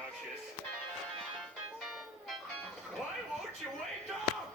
obnoxious. Why won't you wake up?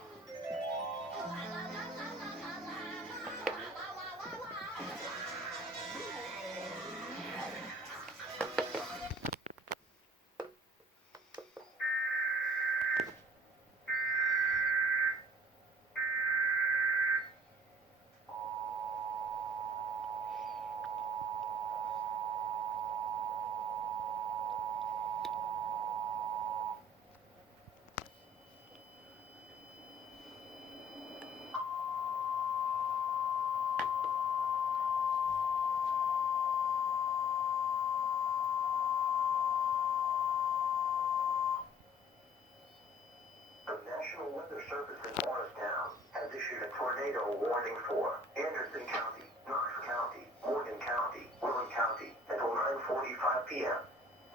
The National Weather Service in Morristown has issued a tornado warning for Anderson County, Knox County, Morgan County, Willard County until 9:45 p.m.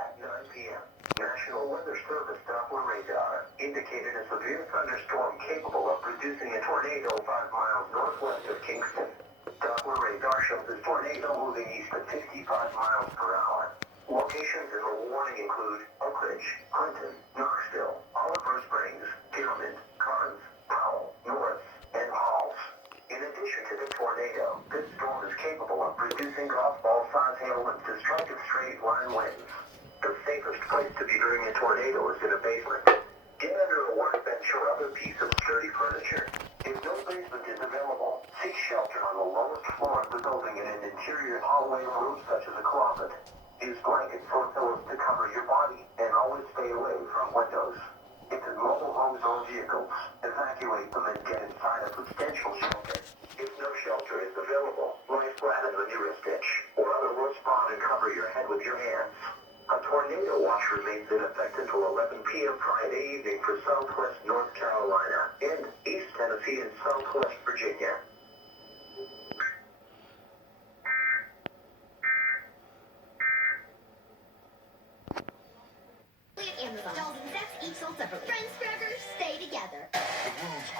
At 9 p.m., National Weather Service Doppler radar indicated a severe thunderstorm capable of producing a tornado 5 miles northwest of Kingston. Doppler radar shows this tornado moving east at 55 miles per hour. Locations in the warning include Oak Ridge, Clinton, Knoxville, Oliver Springs, Dearmond, Carnes, Powell, Norris, and Halls. In addition to the tornado, this storm is capable of producing golf ball-size hail with destructive straight-line winds. The safest place to be during a tornado is in a basement. Get under a workbench or other piece of sturdy furniture. If no basement is available, seek shelter on the lowest floor of the building in an interior hallway room such as a closet. Use blankets or pillows to cover your body, and always stay away from windows. If in mobile homes or vehicles, evacuate them and get inside a substantial shelter. If no shelter is available, lie flat in the nearest ditch, or otherwise spot and cover your head with your hands. A tornado watch remains in effect until 11 p.m. Friday evening for southwest North Carolina and East Tennessee and southwest Virginia. Amazon. Dolls and sets each sold separately. Friends forever, stay together. The world's